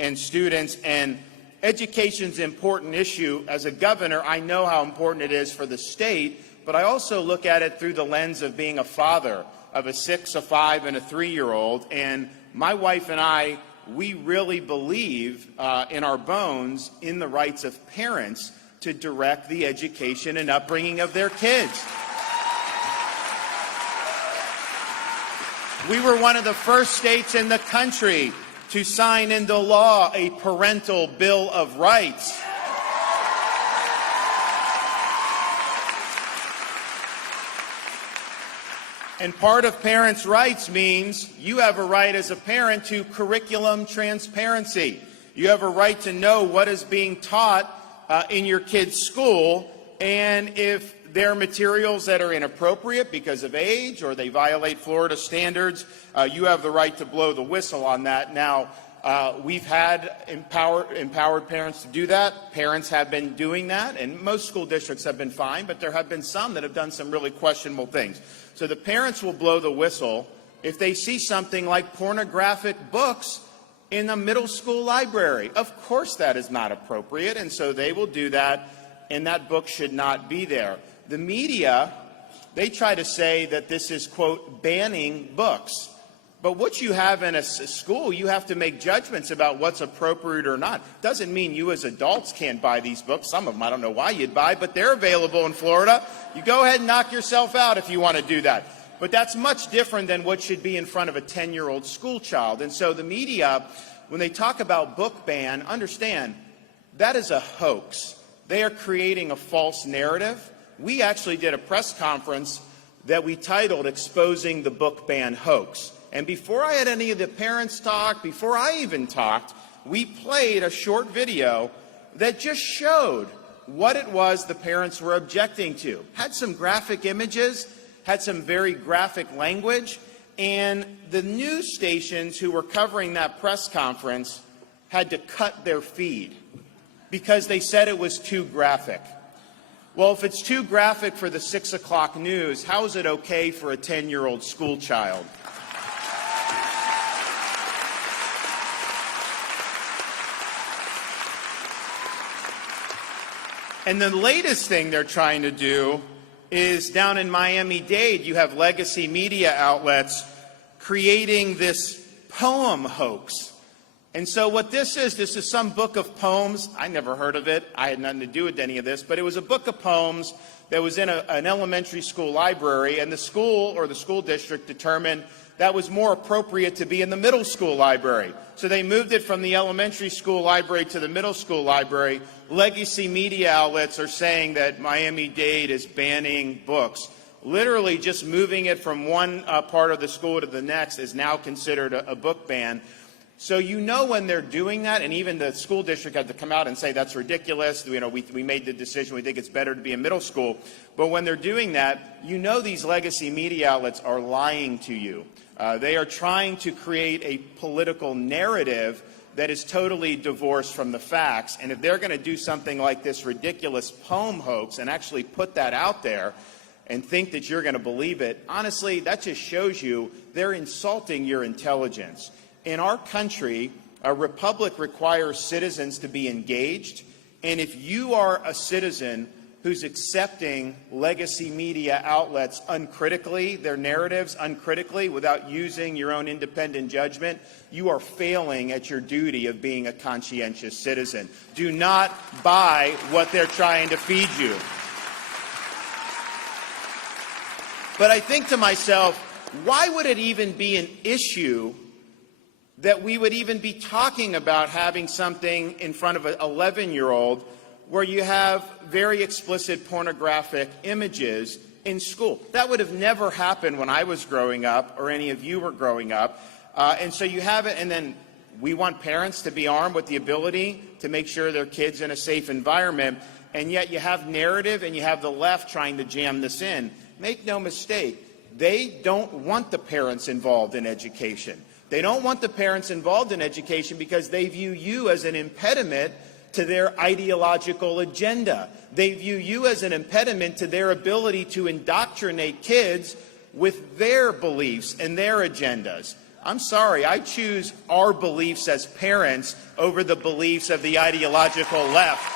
and students. And education's an important issue. As a governor, I know how important it is for the state, but I also look at it through the lens of being a father of a 6, a 5, and a 3-year-old. And my wife and I, we really believe in our bones in the rights of parents to direct the education and upbringing of their kids. We were one of the first states in the country to sign into law a Parental Bill of Rights. And part of parents' rights means you have a right as a parent to curriculum transparency. You have a right to know what is being taught in your kid's school, and if there are materials that are inappropriate because of age or they violate Florida standards, you have the right to blow the whistle on that. Now, we've had empowered parents to do that. Parents have been doing that, and most school districts have been fine, but there have been some that have done some really questionable things. So the parents will blow the whistle if they see something like pornographic books in the middle school library. Of course that is not appropriate, and so they will do that, and that book should not be there. The media, they try to say that this is, quote, banning books. But what you have in a school, you have to make judgments about what's appropriate or not. Doesn't mean you as adults can't buy these books. Some of them I don't know why you'd buy, but they're available in Florida. You go ahead and knock yourself out if you want to do that. But that's much different than what should be in front of a 10-year-old school child. And so the media, when they talk about book ban, understand that is a hoax. They are creating a false narrative. We actually did a press conference that we titled Exposing the Book Ban Hoax. And before I had any of the parents talk, before I even talked, we played a short video that just showed what it was the parents were objecting to. Had some graphic images, had some very graphic language, and the news stations who were covering that press conference had to cut their feed because they said it was too graphic. Well, if it's too graphic for the 6 o'clock news, how is it okay for a 10-year-old school child? And the latest thing they're trying to do is down in Miami-Dade, you have legacy media outlets creating this poem hoax. And so what this is some book of poems. I never heard of it. I had nothing to do with any of this, but it was a book of poems that was in an elementary school library, and the school or the school district determined that was more appropriate to be in the middle school library. So they moved it from the elementary school library to the middle school library. Legacy media outlets are saying that Miami-Dade is banning books. Literally just moving it from one part of the school to the next is now considered a book ban. So you know when they're doing that, and even the school district had to come out and say that's ridiculous. You know, we made the decision. We think it's better to be in middle school. But when they're doing that, you know these legacy media outlets are lying to you. They are trying to create a political narrative that is totally divorced from the facts. And if they're going to do something like this ridiculous poem hoax and actually put that out there and think that you're going to believe it, honestly, that just shows you they're insulting your intelligence. In our country, a republic requires citizens to be engaged, and if you are a citizen who's accepting legacy media outlets uncritically, their narratives uncritically, without using your own independent judgment, you are failing at your duty of being a conscientious citizen. Do not buy what they're trying to feed you. But I think to myself, why would it even be an issue that we would even be talking about having something in front of an 11-year-old where you have very explicit pornographic images in school? That would have never happened when I was growing up or any of you were growing up. And so you have it, and then we want parents to be armed with the ability to make sure their kids in a safe environment, and yet you have narrative and you have the left trying to jam this in. Make no mistake, they don't want the parents involved in education. They don't want the parents involved in education because they view you as an impediment to their ideological agenda. They view you as an impediment to their ability to indoctrinate kids with their beliefs and their agendas. I'm sorry, I choose our beliefs as parents over the beliefs of the ideological left.